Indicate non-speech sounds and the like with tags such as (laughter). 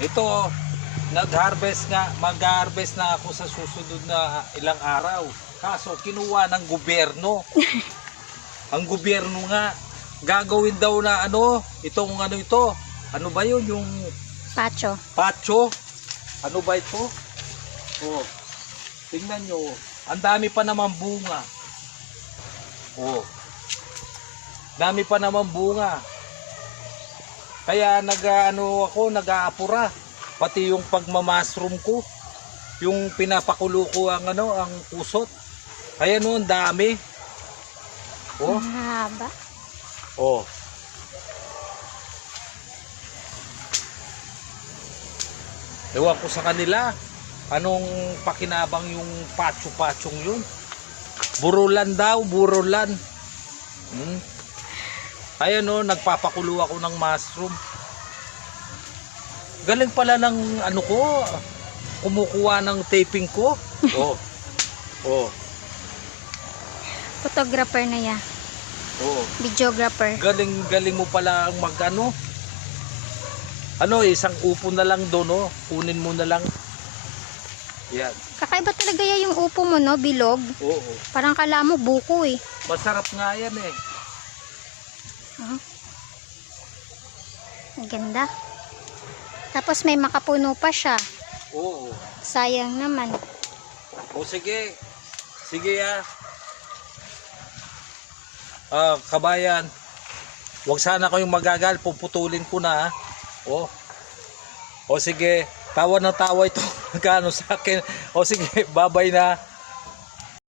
Ito, nag-harvest nga, mag-harvest na ako sa susunod na ilang araw. Kaso, kinuha ng gobyerno. (laughs) Ang gobyerno nga, gagawin daw na ano, itong ano ito, ano ba yun, yung Pacho. Pacho. Ano ba ito? Oh. Tingnan nyo. Ang dami pa naman bunga. Oh. Dami pa naman bunga. Kaya nag ano ako, nag-aapura. Pati yung pagma-mushroom ko. Yung pinapakulo ko ang ano, ang pusot. Kaya noon dami. Oh. Ang haba. Oh. Ewan ko sa kanila. Anong pakinabang yung pacho-pachong yun? Burulan daw, burulan. Hmm. Ayan o, nagpapakulo ako ng mushroom. Galing pala ng ano ko, kumukuha ng taping ko. (laughs) Oh. Oh. Photographer na ya. Oh. Videographer. Galing galing mo pala ang magano. Ano, isang upo na lang doon, no? Kunin mo na lang. Yan. Kakaiba talaga ya yung upo mo, no? Bilog. Oo. Parang kala mo buko eh. Masarap nga yan eh. Ah. Ang ganda. Tapos may makapuno pa siya. Oo. Sayang naman. O sige. Sige ah. Ah, kabayan. Huwag sana kayong magagal, puputulin ko na. ah. O. O sige, tawa na tawa ito. (laughs) Magkano sa akin. O sige, babay na.